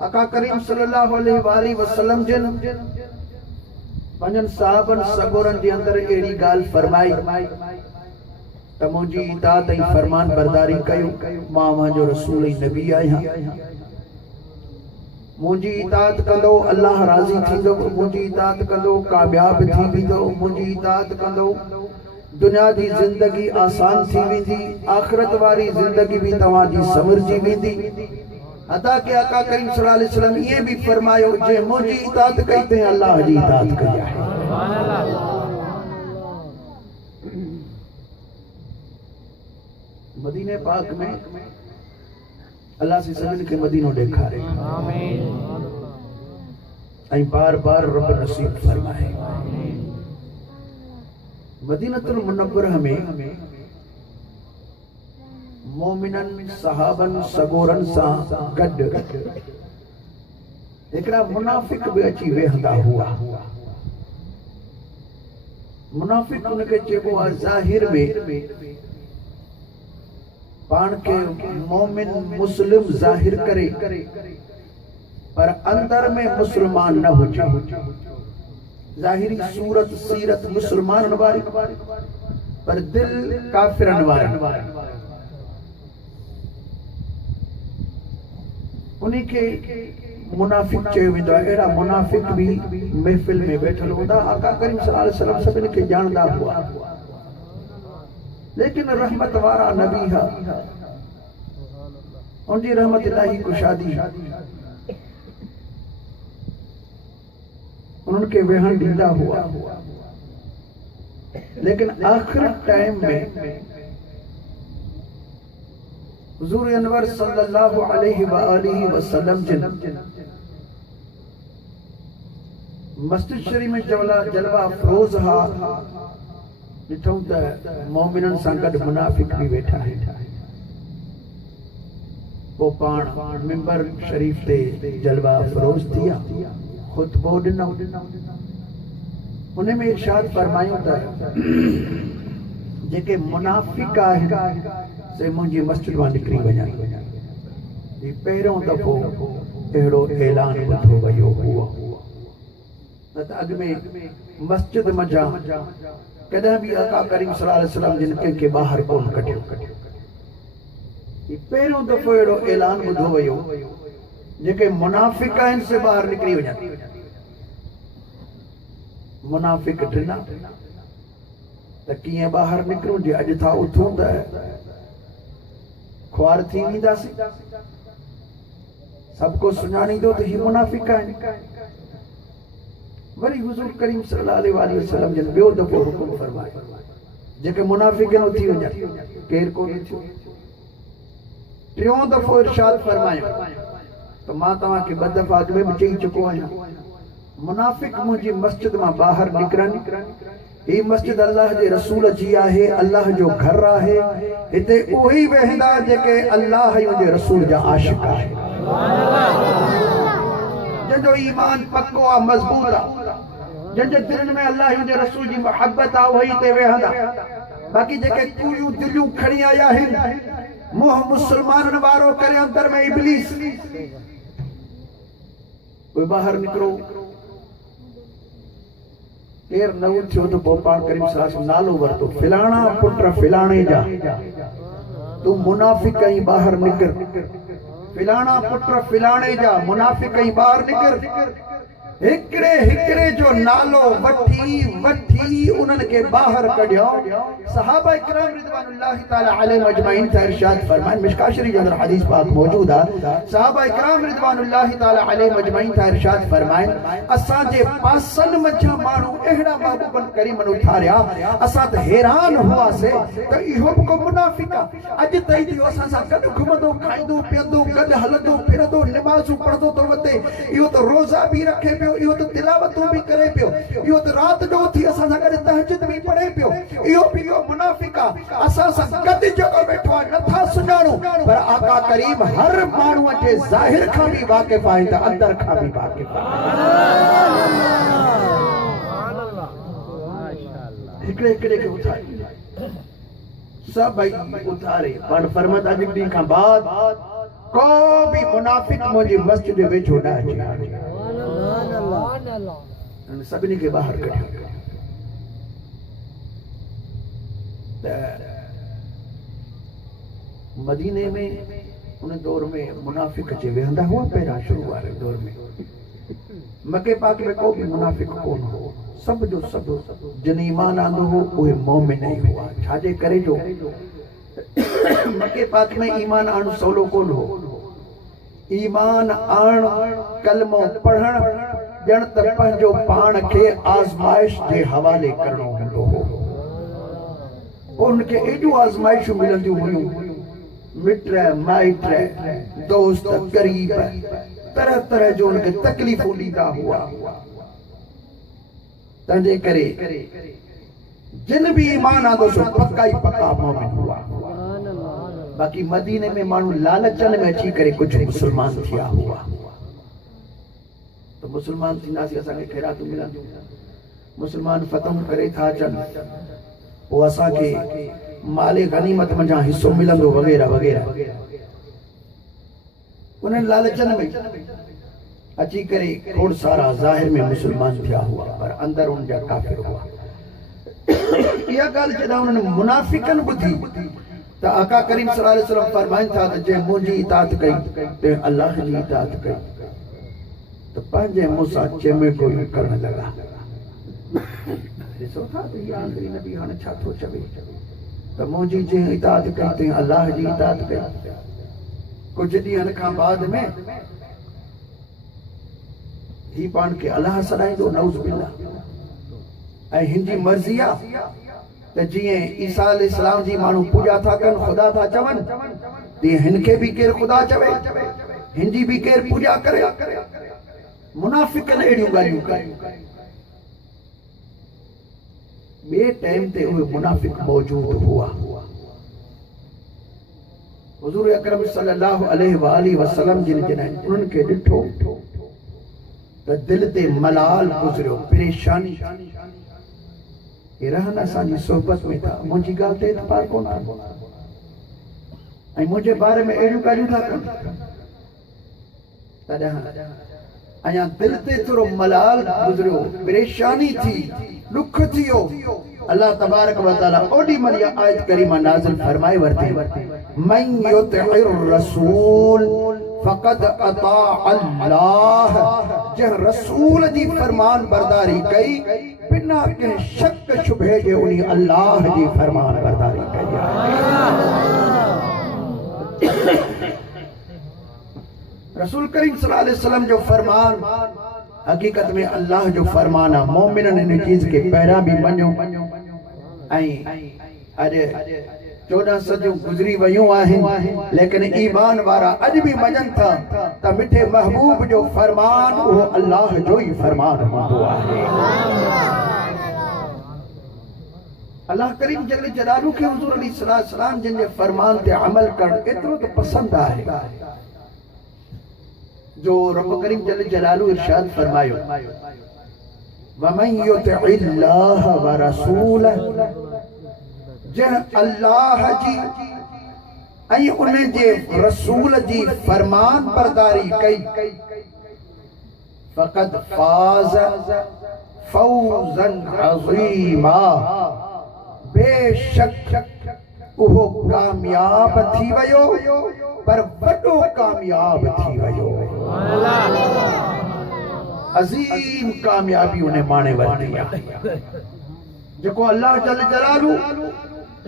आका करीम सल्लल्लाहु अलैहि वसल्लम जिन पंजन साहबन सगोरन जे अंदर एड़ी गाल फरमाई त मुंहिंजी इताअत ऐं फरमान बरदारी कयो, मां मुंहिंजो रसूल ऐं नबी आहियां। मुंहिंजी इताअत कंदो अल्लाह राज़ी थींदो, मुंहिंजी इताअत कंदो कामयाब थी वेंदो, मुंहिंजी इताअत कंदो दुनिया जी जिंदगी आसान थी वेंदी, आखिरत वारी जिंदगी भी तव्हांजी संवरजी वेंदी। अदा के आका करीम सल्लल्लाहु अलैहि वसल्लम ये भी फरमायो जे मुंहिंजी इताअत कई ते अल्लाह जी इताअत कई आहे। मदीने पाक में अल्लाह से सभिनी खे मदीनो ॾेखारे ऐं बार बार रब नसीब फरमाए। मदीनतुल मुनव्वरह में मोमिनन सहाबन सगोरन सां गॾु हिकिड़ा मुनाफ़िक बि अची वेहंदा हुआ। मुनाफ़िक उनखे चइबो आहे ज़ाहिर में पाण के मोमिन मुस्लिम जाहिर करे पर अंदर में मुसलमान न हुजे। ज़ाहिरी सूरत सीरत मुसलमान वारी पर दिल काफिरन वारी। उन्हीं के मुनाफिक चयो वेंदो आहे। अहिड़ा मुनाफिक भी महफिल में बैठल हूंदा। आका करीम सल्लल्लाहु अलैहि वसल्लम सभिनी खे ॼाणदा हुआ, लेकिन रहमत वारा नबी हा, उनकी रहमत इलाही कुशादी उनके वेहन ॾींदा हुआ। लेकिन आखिर टाइम में हुजूर अनवर सल्लल्लाहु अलैहि वसल्लम जिन मस्जिद शरीफ में जलवा अफरोज हा ॾिठूं त मोमिनन सां गॾु मुनाफ़िक भी वेठा आहिनि। पोइ पाण मिंबर शरीफ ते जलवा अफरोज थिया, खुतबो ॾिनो, उन में इरशाद फरमायूं त जेके मुनाफ़िक आहिनि से मुंहिंजी मस्जिद मां निकिरी वञनि। ही पहिरियों दफ़ो अहिड़ो ऐलान ॿुधो वियो हुओ। न त अॻु में मस्जिद मंझां कॾहिं भी आका करीम सल्लल्लाहु अलैहि वसल्लम जिन कंहिंखे ॿाहिरि कोन कढियो। पहिरियों दफ़ो अहिड़ो ऐलान ॿुधो वियो जेके मुनाफ़िक आहिनि से ॿाहिरि निकिरी वञनि। मुनाफ़िक ॾिना त कीअं ॿाहिरि निकिरूं, जे अॼु था उथूं त ख्वार थी वेंदासीं, सभु को सुञाणींदो त ही मुनाफ़िक आहिनि। वरी हुजूर करीम सल्लल्लाहु अलैहि वसल्लम जिन ॿियो दफ़ो हुकुम फरमायो जेके मुनाफ़िक न थी वञनि, केरु कोन थियो। टियों दफ़ो इरशाद फरमायो त मां तव्हांखे ॿ दफ़ा अॻु में बि चई चुको आहियां, मुनाफ़िक मुंहिंजी मस्जिद मां ॿाहिरि निकिरनि। ही मस्जिद अल्लाह जे रसूल जी आहे, अल्लाह जो घर आहे। हिते उहे वेहंदा जेके अल्लाह ऐं उनजे रसूल जा आशिक़ आहिनि, जंहिंजो ईमान पक्को आहे, मज़बूत आहे, जंहिंजे दिलनि में अल्लाह ऐं उनजे रसूल जी मोहब्बत आहे, उहे हिते वेहंदा। बाक़ी जेके कूड़ियूं दिलियूं खणी आया आहिनि, मोह मुसलमाननि वारो करे अंदर में इब्लीस, उहे ॿाहिरि निकिरो। केर न उथियो त पोइ पाण करीम सल्लल्लाहु अलैहि वसल्लम नालो वरितो, फिलाणा पुट फिलाणे जा, तूं मुनाफ़िक आहीं ॿाहिरि निकिर। फिलाणा पुट फिलाणे जा मुनाफ़िक आहीं ॿाहिरि निकिर। हिकिड़े हिकिड़े जो नालो वठी वठी उन्हनि खे ॿाहिरि कढियो। सहाबा इकराम रिज़वानुल्लाहि ताला अलैहिम अजमईन था इरशाद फरमाइन, मिशकात शरीफ जे अंदर हदीस पाक मौजूद आहे। सहाबा इकराम रिज़वानुल्लाहि ताला अलैहिम अजमईन था इरशाद फरमाइन, असां जे पासन मंझां माण्हू अहिड़ा महबूबन करीमन उथारिया, असां त हैरान हुआसीं त इहो बि को मुनाफ़िक आहे। अॼु ताईं इहो असां सां गॾु घुमंदो, खाईंदो, पीअंदो, गॾु हलंदो फिरंदो, निमाज़ूं पढ़ंदो थो वठे, इहो त रोज़ा बि रखे पियो, इहो त तिलावतूं भी करे पियो, इहो त रात जो थी असां सां गॾु तहज्जुद भी पढ़े पियो, इहो भी मुनाफ़िक आहे। असां सां गॾु जेको वेठो आहे नथा सुञाणूं, पर आका करीम हर माण्हूअ जे ज़ाहिर खां भी वाक़िफ़ आहे त अंदर खां भी वाक़िफ़ आहे। हिकिड़े हिकिड़े खे उथारे सभई उथारे पाण फरमात अॼु ॾींहं खां बाद को भी मुनाफिक मुझे मस्जिद वेठो ना अचे सभिनी खे ॿाहिरि कढियो त मदीने में उन दौर में मुनाफिक अचे वेहंदा हुआ पहिरां शुरू वारे दौर में मके पाक में को भी मुनाफिक कोन हो सब जो सब जिन ईमान आंदो हो उहे मोमिन ही हुआ छाजे करे जो मके पाक में ईमान आणु सवलो कोन हो ईमान आण कलमो पढ़ण ॼण त पंहिंजो पाण खे आज़माइश जे हवाले करणो हूंदो हो उनखे एॾियूं आज़माइशूं मिलंदियूं हुयूं मिट माइट दोस्त गरीब तरह तरह जो उनखे तकलीफ़ूं ॾींदा हुआ तंहिंजे करे जिन भी ईमान आंदो सो पक्का ई पक्का मोमिन हुआ बाक़ी मदीने में माण्हू लालचन में अची करे कुछ मुसलमान थिया हुआ तो मुसलमान थींदासीं असांखे ख़ैरातूं मिलंदियूं मुसलमान फतह करे था अचनि पोइ असांखे माले गनीमत मंझां हिस्सो मिलंदो वग़ैरह वग़ैरह उन्हनि लालचन में अची करे खोड़ सारा ज़ाहिर में मुसलमान थिया हुआ पर अंदर उनजा काफ़िर हुआ इहा ॻाल्हि जॾहिं उन्हनि मुनाफ़िकनि ॿुधी त आका करीम सल्लल्लाहु अलैहि वसल्लम फरमाइनि था त जंहिं मुंहिंजी इताअत कई तंहिं अल्लाह जी इताअत कई त पंहिंजे मुंहं सां चेमे गोई करण लॻा ॾिसो था त इहा आंधरी नबी हाणे छा थो चवे त मुंहिंजी जंहिं इताअत कई तंहिं अल्लाह जी इताअत कई कुछ ॾींहंनि खां बाद में ही पाण खे अल्लाह सॾाईंदो नऊज़ बिल्लाह ऐं हिन जी मर्ज़ी आहे त जीअं ईसा अलैहिस्सलाम जी माण्हू पूॼा था कनि ख़ुदा था चवनि तीअं हिन खे बि केरु ख़ुदा चवे हिन जी बि केरु पूॼा करे मुनाफ़िकनि अहिड़ियूं ॻाल्हियूं कयूं ॿिए टाइम ते उहे मुनाफ़िक मौजूद हुआ हुज़ूर अकरम सल्लल्लाहु अलैहि वसल्लम जिन जॾहिं उन्हनि खे ॾिठो त दिल ते मलाल गुज़रियो परेशानी ये रहन असांजी सोहबत में था मुंहिंजी ॻाल्हि ते इतफ़ाक़ कोन था ऐं मुंहिंजे बारे में अहिड़ियूं ॻाल्हियूं था कनि तॾहिं अञा दिल ते थोरो मलाल गुज़रियो परेशानी थी दुख थियो अल्लाह तबारक व तआला ओडी महिल आयत करीमा नाज़िल फरमाए वरती मन युतिइर रसूल फक़द अता अल्लाह जंहिं रसूल जी फरमान बरदारी कई बिना कंहिं शक शुबे जे उन अल्लाह जी फरमान बरदारी कई रसूल करीम सल्लल्लाहु अलैहि वसल्लम जो फरमान हकीकत में अल्लाह जो फरमान आहे मोमिननि इन चीज के पहिरां भी मञो ऐं अॼु 14 सदियूं गुज़री वयूं आहिनि लेकिन ईमान वारा अॼु भी मञनि था त मिठे महबूब जो फरमान उहो अल्लाह जो ई फरमान हूंदो आहे अल्लाह करीम जल जलालू के हुजूर अलैहिस्सलाम जिन जे फरमान ते अमल करण एतिरो त पसंद आहे जो रब करीम जल जलालू इरशाद फरमायो वमन युतिइल्लाह व रसूलहु जंहिं अल्लाह जी ऐं उन जे रसूल जी फरमान बरदारी कई फक़द फाज़ फौज़न अज़ीमा बेशक उहो कामयाब थी वयो पर वॾो कामयाब थी वयो अज़ीम कामयाबी उन माणे वरती आहे जेको अल्लाह जल जलालू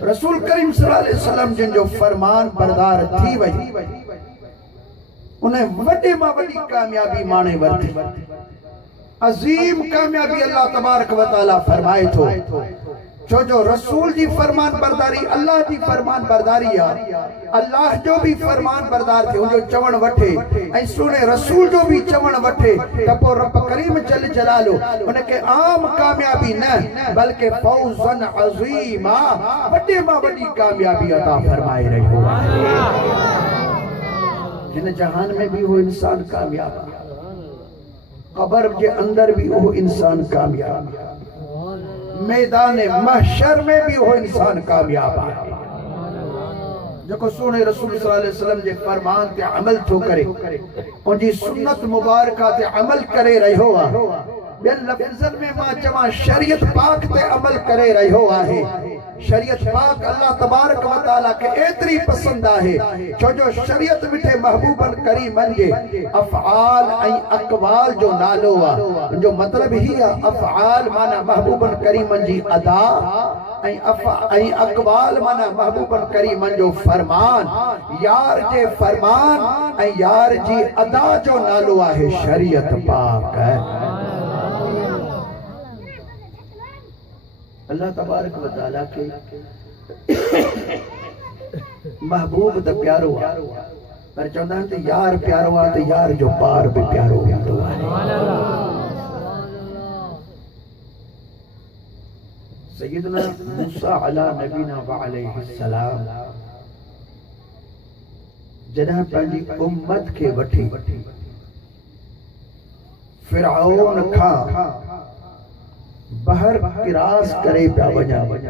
रसूल करीम सल्लल्लाहु अलैहि वसल्लम जिन जो फरमान बरदार थी वई उन वॾे मां वॾी कामयाबी माणे वरती अज़ीम कामयाबी अल्लाह तबारक व तआला फरमाए थो छो जो रसूल जी फरमान बरदारी अल्लाह जी फरमान बरदारी आहे अल्लाह जो भी फरमान बरदार थे उनजो चवण वठे ऐं सुने रसूल जो भी चवण वठे त पोइ रब करीम जल जलालो उनखे आम कामयाबी न बल्कि फौज़न अज़ीमा वॾे मां वॾी कामयाबी अता फरमाए रहियो आहे हिन जहान में भी वो इंसान कामयाब आहे कब्र के अंदर भी वो इंसान कामयाब है मैदान महशर में भी वो इंसान कामयाब है जो सोने रसूल सल्लल्लाहु अलैहि वसल्लम जे फरमान ते अमल थो करे उनजी सुन्नत मुबारका ते अमल करे रहियो आहे। ॿियनि लफ़्ज़नि में मां चवां शरीयत पाक ते अमल करे रहियो आहे। शरीयत पाक अल्लाह तबारक व तआला के एतरी पसंद आहे छो जो शरीयत मिठे महबूबन करीमन जे अफ़आल ऐं अक़वाल जो नालो आहे। जो मतलब ही आहे अफ़आल माना महबूबन करीमन जी अदा ऐं अक़वाल माना महबूबन करीमन जो फरमान। यार जे फरमान ऐं यार जी अदा जो नालो आहे शरीयत पाक है। अल्लाह तबारक व तआला के महबूब त प्यारो आहे पर चवंदा आहिनि त यार प्यारो आहे त यार जो पार भी प्यारो हूंदो आहे। सय्यदना मूसा अला नबीना व अलैहि सलाम जॾहिं पंहिंजी उम्मत खे वठी फिरऔन खां बहर क्रॉस करे पिया वञनि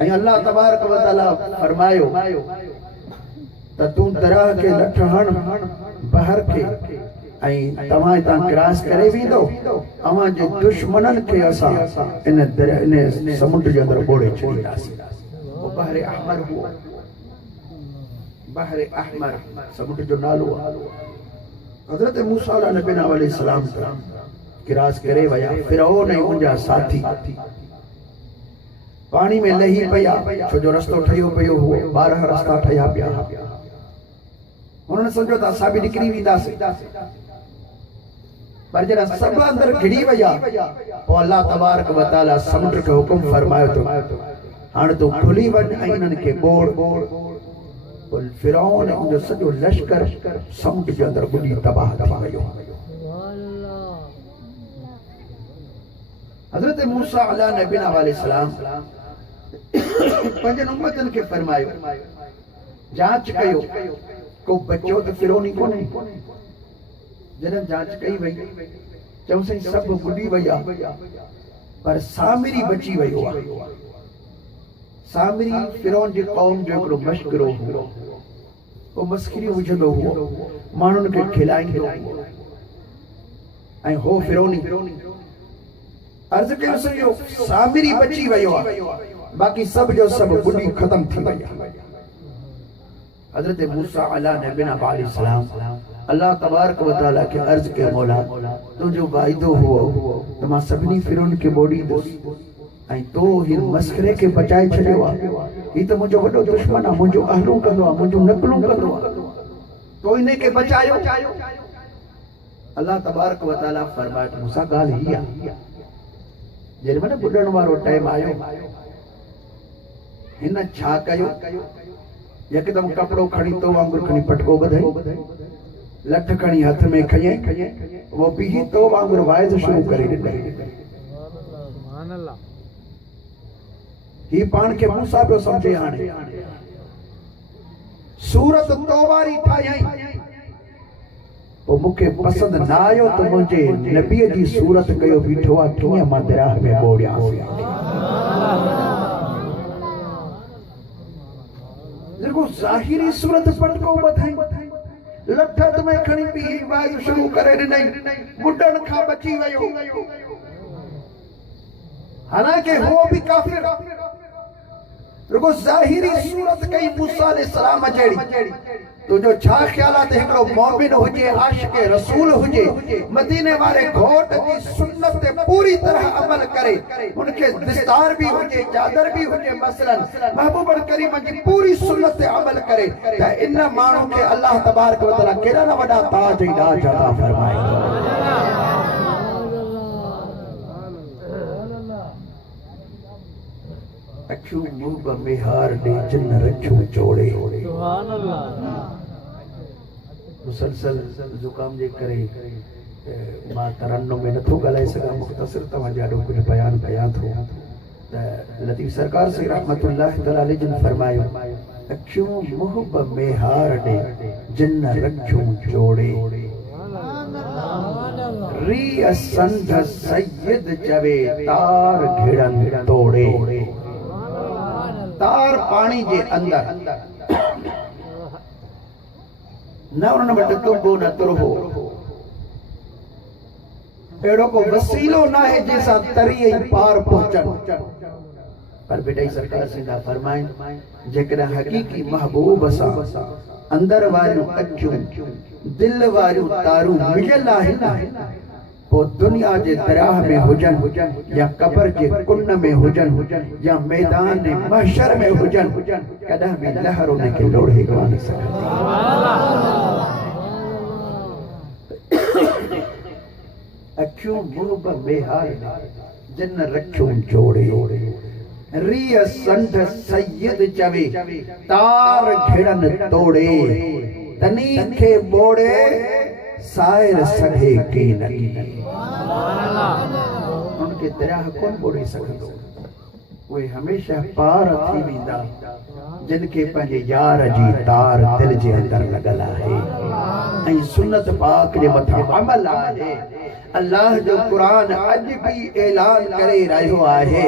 ऐं अल्लाह तबारक व तआला फरमायो त तूं दरिया खे लठ हण बहर खे ऐं तव्हां हितां क्रॉस करे वेंदो अवां जे दुश्मननि खे असां इन समुंड जे अंदरि ॿोड़े छॾींदासीं। वो बहर अहमर हुओ। बहर अहमर समुंड जो नालो आहे। हज़रत मूसा अलैहि सलाम क्रॉस करे वया। फिरौन ऐं उनजा साथी पानी में लही पिया छो जो रस्तो ठहियो पियो हुओ। 12 रस्ता ठहिया पिया। उन्होंने समझो त असां बि निकिरी वेंदासीं पर जॾहिं सभु अंदरि घिड़ी वया पोइ अल्लाह तबारक व तआला समुंड खे हुकुम फरमायो त हाणे तूं खुली वञ ऐं इन्हनि खे ॿोड़। फिरौन ऐं उनजो सॼो लश्कर समुंड जे अंदरि ॿुॾी तबाह थी वियो। हज़रत मूसा अला नबीना वाले सलाम पंहिंजनि उम्मतनि खे फरमायो जांच कयो को बचो त फिरौनी कोन्हे। जॾहिं जांच कई वई चऊं साईं सभु ॿुॾी विया पर सामिरी बची वियो आहे। सामिरी फिरौन जी क़ौम जो हिकिड़ो मशकिरो हुओ। वो मस्खरी विझंदो हुओ माण्हुनि खे खिलाईंदो हुओ ऐं हो फिरौनी अर्ज़ कयो सॼो सामिरी बची वियो आहे बाक़ी सब जो सब ॿुॾी ख़त्म थी वई। हज़रत मूसा अला नबीना अलैहि सलाम अल्लाह तबारक व तआला के अर्ज़ के मौला तुझो वाइदो हुओ त मां सभिनी फिरौन खे ॿोड़ींदुसि ऐं तो हिन मस्खरे के बचाए छॾियो आहे। ही त मुंहिंजो वॾो दुश्मन आहे। मुंहिंजो अहलू कंदो आहे। मुंहिंजो नकलू कंदो आहे। तो इन खे बचायो। अल्लाह तबारक व तआला फरमायो मूसा ॻाल्हि ही आहे जेॾी महिल ॿुॾण वारो टाइम आयो हिन छा कयो यकदम कपड़ो खणी तो वांगुरु खणी पटको ॿधई लठ खणी हथ में खयई वो बीही तो वांगुरु वाइज़ शुरू करे ॾिनई। ही पाण खे मूसा पियो सम्झे। हाणे सूरत तो वारी ठाहियई पोइ मूंखे पसंदि न आयो त मुंहिंजे नबीअ जी सूरत कयो बीठो आहे कीअं मां दरिया में ॿोड़ियांसि। जेको ज़ाहिरी सूरत पटको ॿधई लठ हथ में खणी बीही वाइज़ शुरू करे ॾिनई ॿुॾण खां बची वियो। हालांकि हो भी काफिर रुगो ज़ाहिरी सूरत कई मूसा अलैहि सलाम जहिड़ी तो जो छा ख्यालात हिकिड़ो मोमिन हुजे आशिक रसूल हुजे मदीने वाले घोट जी सुन्नत ते पूरी तरह अमल करे उनके दस्तार भी हुजे चादर भी हुजे मसलन महबूब करीम जी पूरी सुन्नत ते अमल करे त इन माण्हू के अल्लाह तबारक व तआला केड़ा न वडा ताज ऐं दाज अता फरमाए। अखियूं मुंह मेहार दे जिन रखियूं जोड़े सुभान अल्लाह। मुसलसल जुकाम जे करे मां तरन्नुम में नथो ॻाल्हाए सघां मुख़्तसर तव्हां ॾाढो कुझु बयान कयां थो त लतीफ़ सरकार से रहमतुल्लाह तआला अलैहि जिन फरमायो अखियूं मुंह मेहार दे जिन रखियूं जोड़े री असंध सैयद चवे तार घिड़न तोड़े। तार पानी जे अंदर न उन वटि तुंबो न तुरहो अहिड़ो को वसीलो न आहे जंहिंसां तरी ऐं पार पहुचनि पर बेटा सरकार सिंधा फरमाइन जेकॾहिं हक़ीक़ी महबूब सां अंदर वारियूं अखियूं दिल वारियूं तारूं मिलियल आहिनि पोइ दुनिया जे दरिया में हुजनि या कब्र जे कुन में हुजनि या मैदान महशर में हुजनि कॾहिं बि लहर उनखे लोढ़े कान सघंदी। अखियूं मुंह बेहार जिन रखियूं जोड़े रिय संढ सैयद चवे तार घिड़न तोड़े तनी खे बोड़े सायर सघे की नगी उनके दरिया कौन बोड़े सघंदो उहे हमेशा पार थी वेंदा जिनके पंहिंजे यार जी तार दिल जे अंदर लॻल आहे ऐं सुन्नत पाक जे मथां अमल आहे। अल्लाह जो कुरान अज भी ऐलान करे रहियो आहे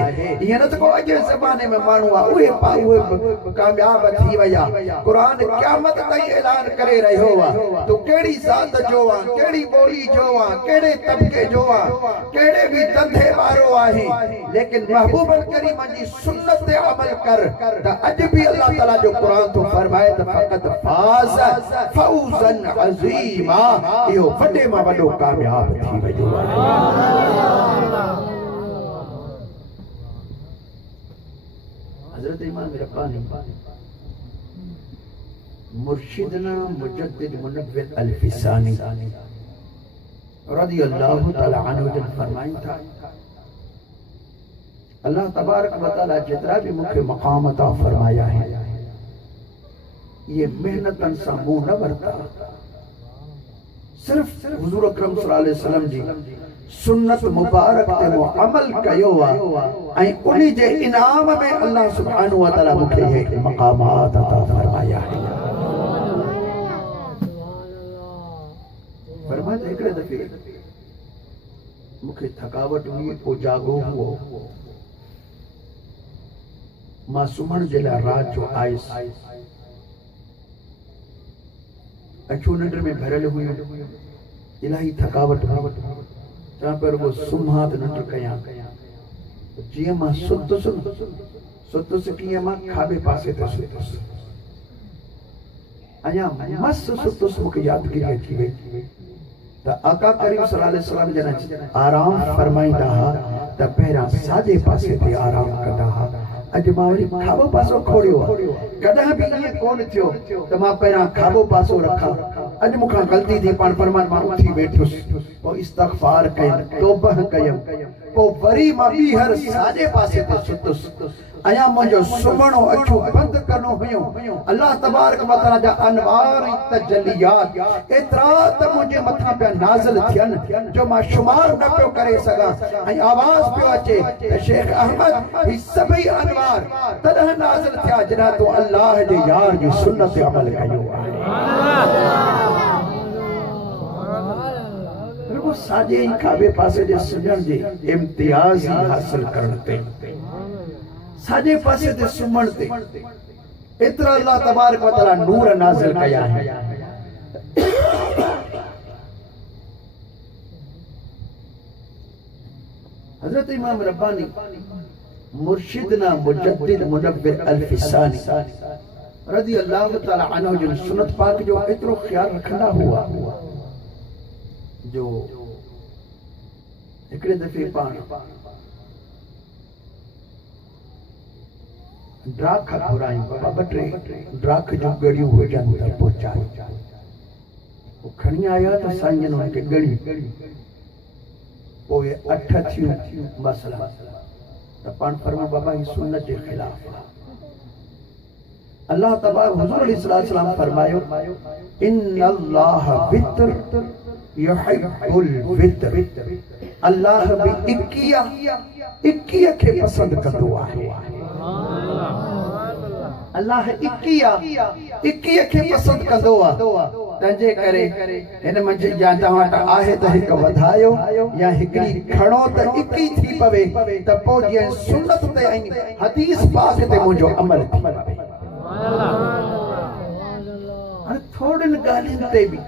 ये न को अज ज़माने में मानू उहे कामयाब थी वया कुरान क़यामत ताईं ऐलान करे रहियो आहे तो केड़ी जात जो आ केड़ी बोली जो आ केड़े तबके जो आ केड़े भी धंधे वारो आहे लेकिन महबूब करीम जी सुन्नत ते अमल कर त अज भी अल्लाह ताला जो कुरान तो फरमाए त फकत फाज फौजन अजीमा यो वडे में वडो कामयाब थी हजरत इमाम रब्बानी मुर्शिदना मुजद्दिद मुनव्विर अल-फिसानी रज़ियल्लाहु तआला अन्हु जन फरमाइन था अल्लाह तबारक व तआला जितना भी मुखे मकाम अता फरमाया है ये मेहनतन सा मुंह न वरता सिर्फ हुजूर अकरम सल्लल्लाहु अलैहि वसल्लम जी सुन्नत मुबारक ते मो अमल कयो आ ऐं उन्ही जे इनाम में अल्लाह सुब्हानहु व तआला मुखे ये मकामात अता फरमाया है। फरमाते हिकड़े दफे मुखे थकावट हुई पो जागो हुओ मां सुमण जे लाइ रात जो आयुस अखियूं निंड में भरियल हुयूं इलाही थकावट चवां पर वो सुम्हात निंड कयां जीअं मां सुतुसि कीअं मां खाॿे पासे ते सुतुसि अञा मस्त सुतुसि मूंखे यादगिरी अची वई त आका करीम सल्लल्लाहु अलैहि वसल्लम जन आराम फरमाईंदा हुआ त पहिरियां साॼे पासे ते आराम कंदा हुआ अज मां वरी खाॿो पासो खोड़ियो कॾहिं बि ईअं कोन थियो त मां पहिरियां खाॿो पासो रखां अज मूंखां ग़लती थी पाण फरमान मां उथी वेठुसि पोइ इस्तग़फार कयमि तौबह कयमि पोइ वरी मां ॿीहर साॼे पासे ते सुतुसि अया मुंहिंजो सुम्हणो अखियूं बंदि करणो हुयो अल्लाह तबारक व तआला जा अनवार ऐं तजल्लियात एतिरा त मुंहिंजे मथां पिया नाज़िल थियनि जो मां शुमार न पियो करे सघां ऐं आवाज़ पियो अचे त शेख अहमद ही सभई अनवार तॾहिं नाज़िल थिया जॾहिं तूं अल्लाह जे यार जी सुन्नत ते अमल कयो आहे। रुगो साॼे ऐं खाॿे पासे जे सुञण जे इम्तियाज़ हासिल करण ते साजे पासे ते सुमण ते एतरा अल्लाह तबारक व तआला नूर नाज़िल कया है। हजरत इमाम रब्बानी मुर्शिदना मुजद्दिद मुनव्विर अल-फिसानी रज़ियल्लाहु तआला अन्हु जन सुन्नत पाक जो एतरो ख्याल रखंदा हुआ जो हिकड़े दफे पाण ड्राख घुराई बाबा बटे ड्राख जो गड़ियूं हुजनि त पहुचाए वो खणी आया त साईं उनखे गड़ी पोइ 8 थियूं मसला त पाण फरमा बाबा ही सुन्नत जे खिलाफ अल्लाह तबारक हुजूर अलैहिस्सलाम फरमायो इन्नल्लाह वित्र युहिब्बुल वित्र अल्लाह भी 21 के पसंद कंदो आहे अल्लाह 21 के पसंद कंदो आहे तंहिंजे करे हिन मंझि या तव्हां वटि आहे त हिकु वधायो या हिकिड़ी खणो त इकी थी पवे त पोइ जीअं सुन्नत ते ऐं हदीस पाक ते मुंहिंजो अमल थी पवे। हाणे थोड़नि ॻाल्हियुनि ते बि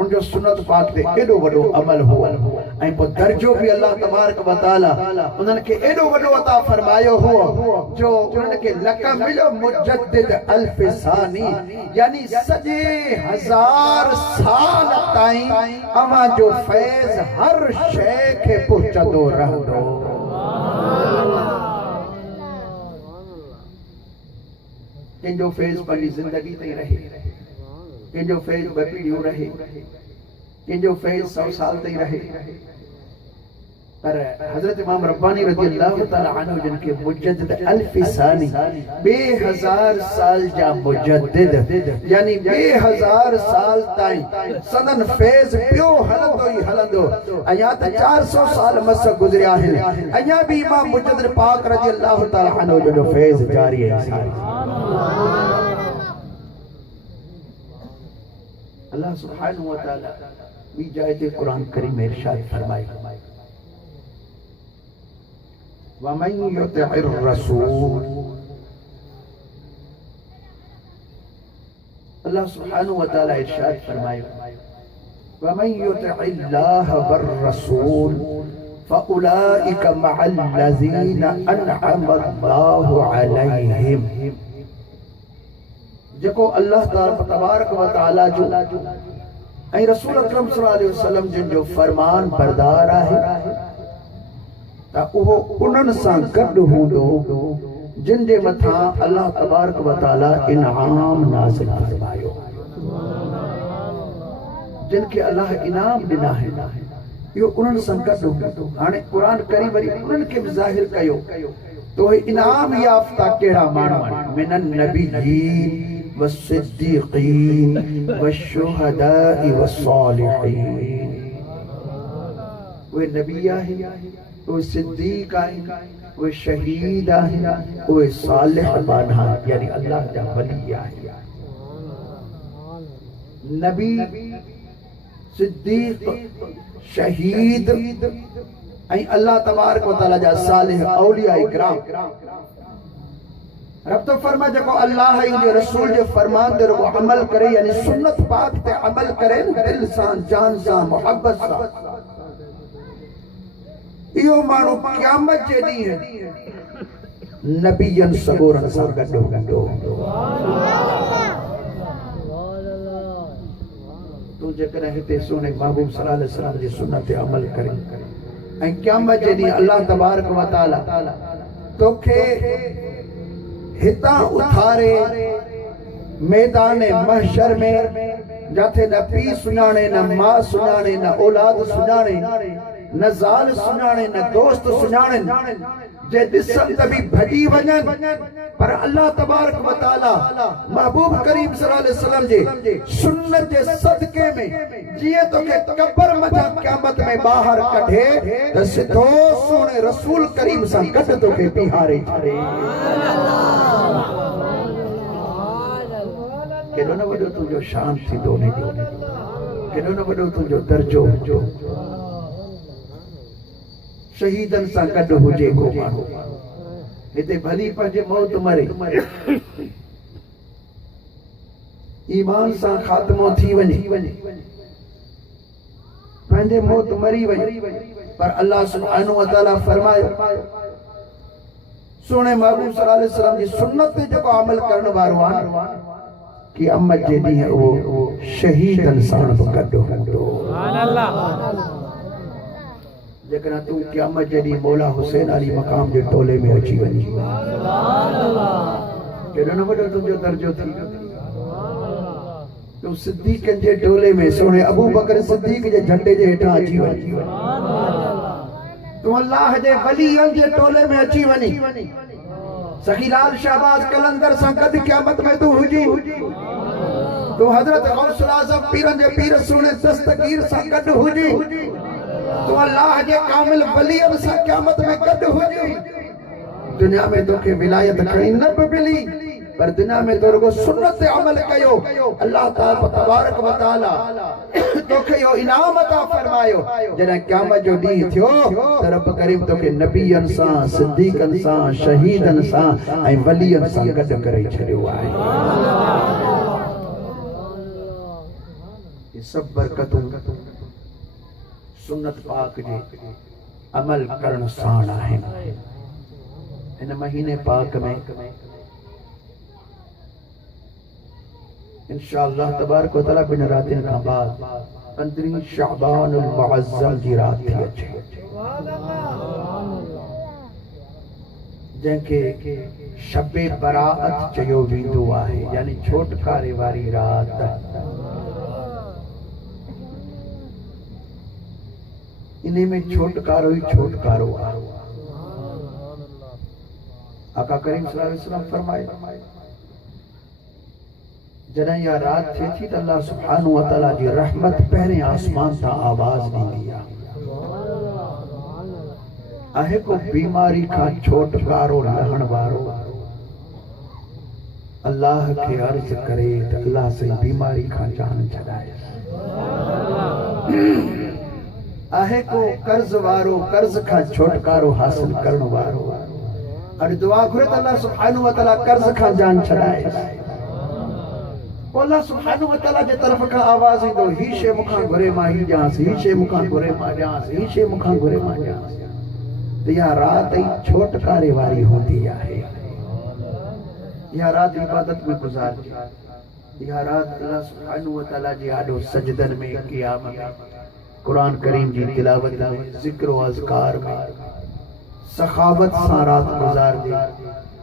उनजो सुन्नत पाक ते एॾो वॾो अमल हो ऐं पोइ दर्जो बि अल्लाह तबारक व तआला उन्हनि खे एॾो वॾो अता फरमायो हो जो उन्हनि खे लक़ब मिलियो मुजद्दिद अल्फ सानी, यानी सॼे 1000 साल ताईं अवां जो फैज़ हर शइ खे पहुचंदो रहंदो। कंहिंजो फैज़ पंहिंजी ज़िंदगी ते रहे, कंहिंजो फैज़ 2 पीढ़ियूं रहे, कंहिंजो फैज़ 100 साल ताईं रहे, पर हज़रत इमाम रब्बानी रज़ी अल्लाह तआला अन्हु जिन खे मुजद्दिद अल्फ सानी 2000 साल जा मुजद्दिद यानी 2000 साल ताईं सदन फैज़ पियो हलंदो ई हलंदो। अञा त 400 साल मस गुज़रिया आहिनि, अञा बि इमाम मुजद्दिद पाक रज़ी अल्लाह तआला अन्हु जो फैज़ जारी आहे। अल्लाह सुब्हानहु व तआला ॿी जाइ ते क़ुरान करीम में इरशाद फरमाए वमन युतिइर रसूल, अल्लाह सुब्हानहु व तआला इरशाद फरमाए वमन युतिइल्लाह वर रसूल फउलाइका मअल्लज़ीना अनअम अल्लाहु अलैहिम, जेको अल्लाह तबारक व तआला जो ऐं रसूल अकरम सल्लल्लाहु अलैहि वसल्लम जिन जो फरमान बरदार आहे त उहो उन्हनि सां गॾु हूंदो जिन जे मथां अल्लाह तबारक व तआला इनाम नाज़िल फरमायो, जिन खे अल्लाह इनाम ॾिना आहिनि इहो उन्हनि सां गॾु हूंदो। हाणे क़ुरान करीम वरी उन्हनि खे बि ज़ाहिर कयो तो इनाम याफ्ता कहिड़ा माण्हू आहिनि, मिनन नबिय्यीन वस्सिद्दीक़ीन वश्शुहदाई वस्सालिहीन, उहे नबी आहिनि, उहे सिद्दीक़ आहिनि, उहे शहीद आहिनि, उहे सालिह बाना यानी अल्लाह जा वली आहिनि। नबी, सिद्दीक़, शहीद ऐं अल्लाह तबारक व तआला जा सालिह औलिया इकराम। रब तो फरमा जेको अल्लाह ऐं उनजे रसूल जे फरमान ते रुगो अमल करे यानी सुन्नत पाक ते अमल करे दिल सां जान सां मोहब्बत सां, इहो माण्हू क़यामत जे ॾींहुं नबियन सगोरन सां गॾु हूंदो। तूं जेकॾहिं हिते सोने महबूब सल्लल्लाहु अलैहि वसल्लम जी सुन्नत ते अमल करे ऐं क़यामत जे ॾींहुं अल्लाह तबारक व तआला तोखे हितां उथारे मैदान महशर में जाथे न पीउ सुञाणे, न माउ सुञाणे, न औलाद सुञाणे, न ज़ाल सुञाणे, न दोस्त सुञाणे, जे ॾिसनि त बि भॼी वञनि, पर अल्लाह तबारक व तआला महबूब करीम सल्लल्लाहु अलैहि वसल्लम जे सुन्नत जे सदके में जीअं तोखे कब्र मथां क़यामत में ॿाहिरि कढे त सिधो सोने रसूल करीम सां गॾु तोखे बीहारे छॾे। केॾो न वॾो तुंहिंजो शान थींदो, केॾो न वॾो तुंहिंजो दर्जो हुजो। शहीदन सां गॾु हुजे को माण्हू हिते भली पंहिंजे मौत मरे, ईमान सां ख़ात्मो थी वञे, पंहिंजे मौत मरी वञे, पर अल्लाह सुब्हानहु व तआला फरमायो सोने महबूब सल्लल्लाहु अलैहि वसल्लम जी सुन्नत ते जेको अमल करण वारो आहे क़यामत जे ॾींहुं उहो शहीदन सां गॾु हूंदो। जेकॾहिं तूं क़यामत जे ॾींहुं मौला हुसैन अली मक़ाम जे टोले में अची वञी, केॾो न वॾो तुंहिंजो दर्जो थी। तूं सिद्दीक़नि जे टोले में सोने अबू बकर सिद्दीक़ जे झंडे जे हेठां अची वञी, तूं अल्लाह जे वलीअनि जे टोले में अची वञी, सखीलाल शहबाज कलंदर सां गॾु क़यामत में तूं हुजी, तूं हज़रत गौसुल आज़म पीरनि जे पीर सोने दस्तगीर सां गॾु हुजी, तूं अल्लाह जे कामिल वलीअनि सां क़यामत में गॾु हुजी। दुनिया में तोखे विलायत खणी न बि मिली पर दुनिया में तो रुगो सुन्नत ते अमल कयो अल्लाह तबारक व तआला तोखे यो इनाम अता फरमायो जने क़यामत जो दी थियो त रब करीम तोखे नबियन सां सिद्दीकन सां शहीदन सां ऐं वलियन सां गड करे छडियो आहे ये सब बरकतूं सुन्नत पाक जे अमल करण साण आहिनि इन महीने पाक में इंशाअल्लाह तबारक व तआला बिन रातिन खां बाद 15 शाबान अल मुअज्जम जी रात थी अचे जंहिंखे शबे बराअत चयो वेंदो आहे यानी छोटकारे वारी रात इन्हें में छोटकारो ही छोटकारो आहे आका करीम सल्लल्लाहु अलैहि वसल्लम फरमाए जॾहिं या रात थिए थी त अल्लाह सुब्हानहु व तआला जी रहमत पहिरें आसमान तां आवाज़ ॾींदी आहे को बीमारी खां छोटकारो लहण वारो अल्लाह खे अर्ज़ करे त अल्लाह से बीमारी खां जान छॾाए आहे को कर्ज वारो कर्ज खां छोटकारो हासिल करण वारो और दुआ घुरे त अल्लाह सुब्हानहु व तआला कर्ज खां जान छॾाए अल्लाह सुब्हानहु व तआला जे तरफ खां आवाज़ ईंदो ही शइ मूंखां घुरे मां ही ॾियांस ही शइ मूंखां घुरे मां ॾियांस ही शइ मूंखां घुरे मां ॾियांस त इहा रात ई छोटकारे वारी हूंदी आहे इहा रात इबादत में गुज़ारजे इहा रात अल्लाह सुब्हानहु व तआला जे आॾो सजदन में क़ियाम में कुरान करीम जी तिलावत में ज़िक्र व अज़कार में सखावत सां रात गुज़ारजे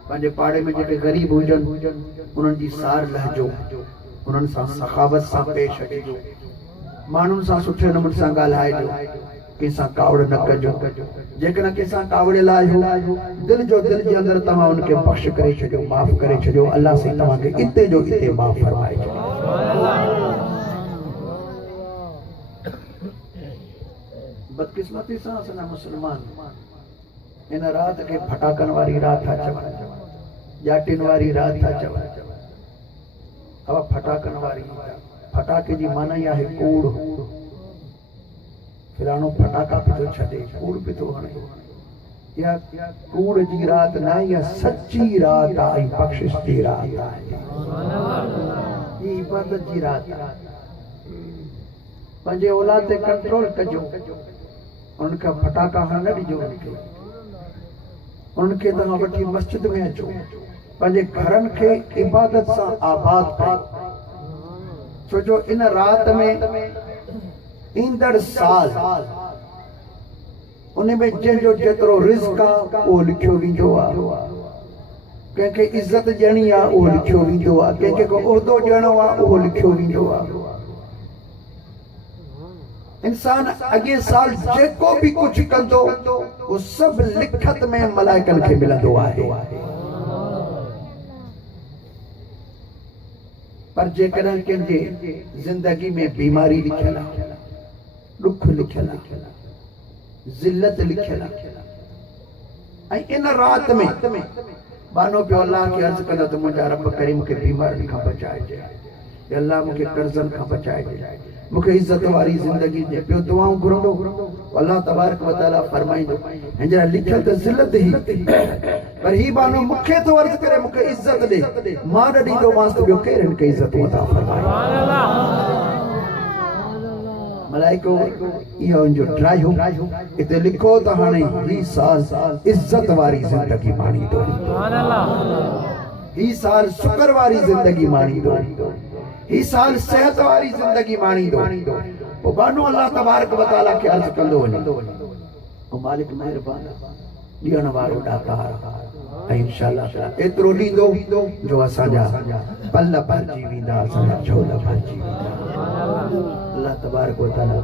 पंहिंजे पाड़े में जेके ग़रीब हुजनि उन्हनि जी सार लहजो उन्हनि सां सखावत सां पेश अचिजो माण्हुनि सां सुठे नमूने सां ॻाल्हाइजो कंहिंसां कावड़ न कजो जेकॾहिं कंहिंसां कावड़ियल आहियो दिलि जे अंदरि तव्हां उनखे बख़्श करे छॾियो माफ़ करे छॾियो अल्लाह साईं तव्हांखे इते जो इते माफ़ फरमाए छॾियो बदकिस्मती सां असांजा मुस्लमान इन रात खे फटाकनि वारी रात था चवनि ॼाटियुनि वारी रात था चवनि अब फटाकनि वारी फटाके जी माना ई आहे कूड़ फिलाणो फटाका पियो छॾे कूड़ पियो हणे या कूड़ जी रात न या सच्ची रात आहे बख़्शिश जी रात आहे ये इबादत जी रात आहे पंहिंजे औलाद ते कंट्रोल कजो उनका फटाका हण न ॾिजो उनके तव्हां वठी मस्जिद में अचो पंहिंजे घरनि खे इबादत सां आबाद कयो छो जो इन रात में ईंदड़ साल उन में जंहिंजो जेतिरो रिज़्क़ आहे उहो लिखियो वेंदो आहे कंहिंखे इज़त ॾियणी आहे उहो लिखियो वेंदो आहे कंहिंखे को उहिदो ॾियणो आहे उहो लिखियो वेंदो आहे इंसान अॻे साल जेको भी कुछ कंदो वो सब लिखत में मलाइकन खे मिलंदो आहे पर जेकॾहिं कंहिंजे जिंदगी में बीमारी लिखियल आहे दुख लिखियल आहे ज़िल्लत लिखियल आहे ऐं इन रात में बानो पियो अल्लाह खे अर्ज़ कंदो त मुंहिंजा रब करीम मूंखे बीमारियुनि खां बचाइजे अल्लाह मूंखे कर्ज़नि खां बचाइजे मूंखे इज़त वारी ज़िंदगी दे पियो दुआऊं घुरंदो अल्लाह तबारक व तआला फरमाईंदो हिनजा लिखियल त ज़िल्लत ही पर ही बानो मूंखे तो अर्ज़ करे मूंखे इज़त दे मां न ॾींदोमांसि त ॿियो केरु हिनखे इज़त अता फरमाए मलाइको इहो जो ड्राइव इते लिखो त हाणे ही साल इज़त वारी ज़िंदगी माणींदो ही साल शुक्र वारी ज़िंदगी माणींदो ही साल सेहत वारी जिंदगी माणींदो पोइ बानो अल्लाह तबारक व तआला खे अर्ज़ कंदो वञे ओ मालिक महिरबान ॾियण वारो ॾातार ऐं इंशाअल्लाह एतिरो ॾींदो जो असांजा पल भरिजी वेंदा असांजा झोला भरिजी वेंदा अल्लाह तबारक व तआला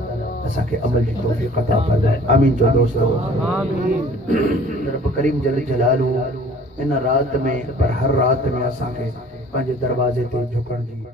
असांखे अमल जी तौफ़ीक़ अता फरमाए आमीन जो दोस्तो आमीन रब करीम जल जलालू इन रात में पर हर रात में असांखे पंहिंजे दरवाज़े ते झुकण जी